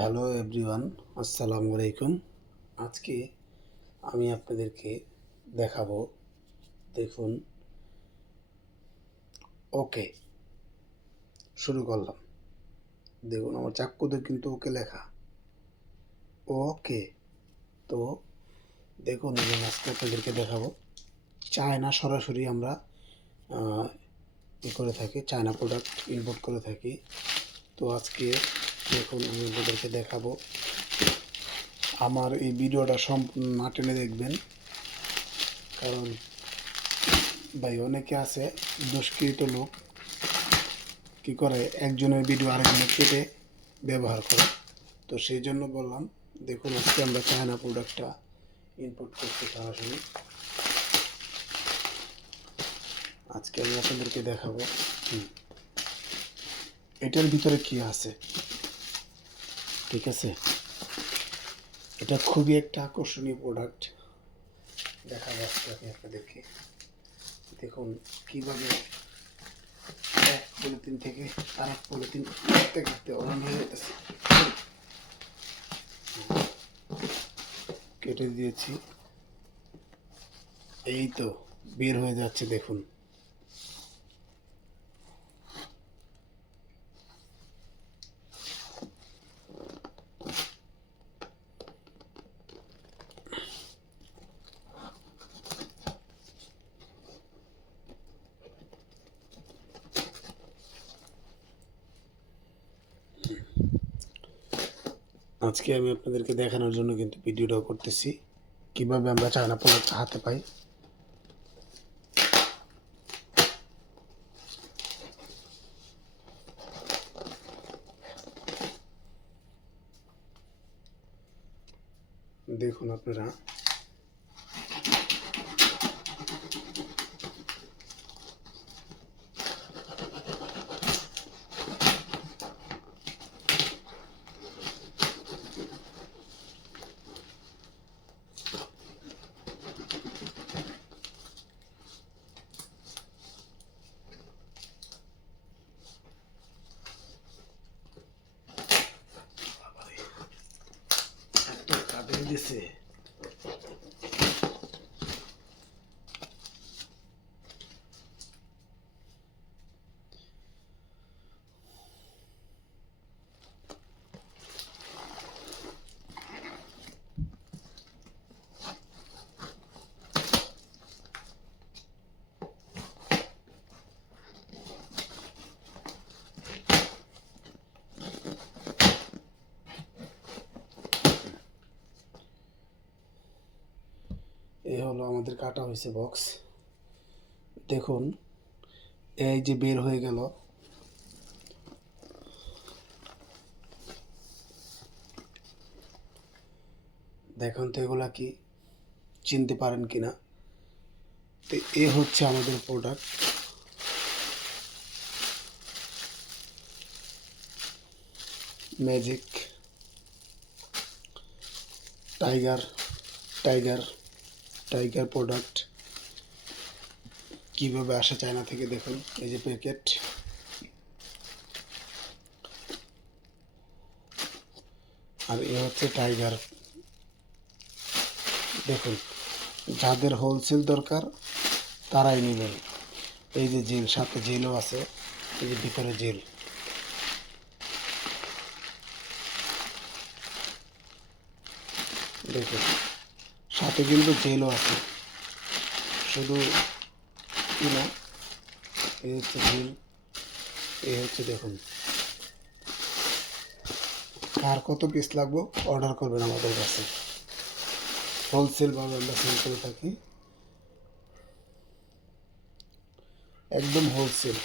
Hello everyone, আসসালামু আলাইকুম। আজকে আমি আপনাদেরকে দেখাবো, দেখুন। ওকে, শুরু করলাম। দেখুন আমার চাক্কুতে কিন্তু ওকে লেখা, ওকে। তো দেখুন আজকে আপনাদেরকে দেখাবো চায়না সরাসরি আমরা করে থাকি, চায়না প্রোডাক্ট ইম্পোর্ট করে থাকি। তো আজকে দেখুন আমি আপনাদেরকে দেখাবো। আমার এই ভিডিওটা সম্পূর্ণ না টেনে দেখবেন, কারণ ভাই অনেকে আছে দুষ্কৃত লোক কী করে একজনের ভিডিও আরেকজনের কেটে ব্যবহার করে। তো সেই জন্য বললাম, দেখুন আজকে আমরা চায়না প্রোডাক্টটা ইম্পোর্ট করতে সরাসরি। আজকে আমি আপনাদেরকে দেখাবো এটার ভিতরে কি আছে। ঠিক আছে, এটা খুবই একটা আকর্ষণীয় প্রোডাক্ট। দেখা যাচ্ছে আমি আপনাদেরকে, দেখুন কীভাবে এক পলিথিন থেকে আর এক পলিথিন কাটতে কাটতে অন হয়ে যেতেছে। কেটে দিয়েছি, এই তো বের হয়ে যাচ্ছে দেখুন। আজকে আমি আপনাদেরকে দেখানোর জন্য কিন্তু ভিডিওটাও করতেছি কিভাবে আমরা চায়না প্রোডাক্ট হাতে পাই। দেখুন আপনারা, কাটে দিছে। এই হলো আমাদের কাটা হয়েছে বক্স। দেখুন এই যে বের হয়ে গেল, দেখুন তো এগুলা কি চিনতে পারেন কিনা। তো এ হচ্ছে আমাদের product. Magic tiger tiger tiger product কিভাবে আসে চায়না থেকে। দেখুন এই যে প্যাকেট, আর এ হচ্ছে টাইগার। দেখুন যাদের হোলসেল দরকার তারাই নেবেন। এই যে জেল, সাথে জেলও আছে, এই যে ভিতরে জেল। দেখুন সাথে কিন্তু জেলও আছে, শুধু কি না, এই হচ্ছে জেল, এই হচ্ছে দেখুন। আর কত পিস লাগবে অর্ডার করবেন আমাদের কাছে, হোলসেলভাবে আমরা সেল করে থাকি, একদম হোলসেল।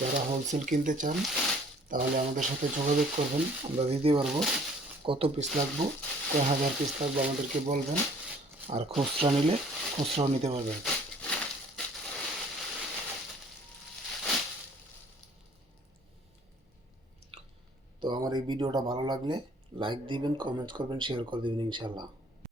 যারা হোলসেল কিনতে চান তাহলে আমাদের সাথে যোগাযোগ করবেন, আমরা দিতে পারবো। কত পিস লাগবে, কয় হাজার পিস লাগবে আমাদেরকে বলবেন, আর খুচরা নিলে খুচরাও নিতে পারবেন। তো আমার এই ভিডিওটা ভালো লাগলে লাইক দিবেন, কমেন্টস করবেন, শেয়ার করে দেবেন ইনশাল্লাহ।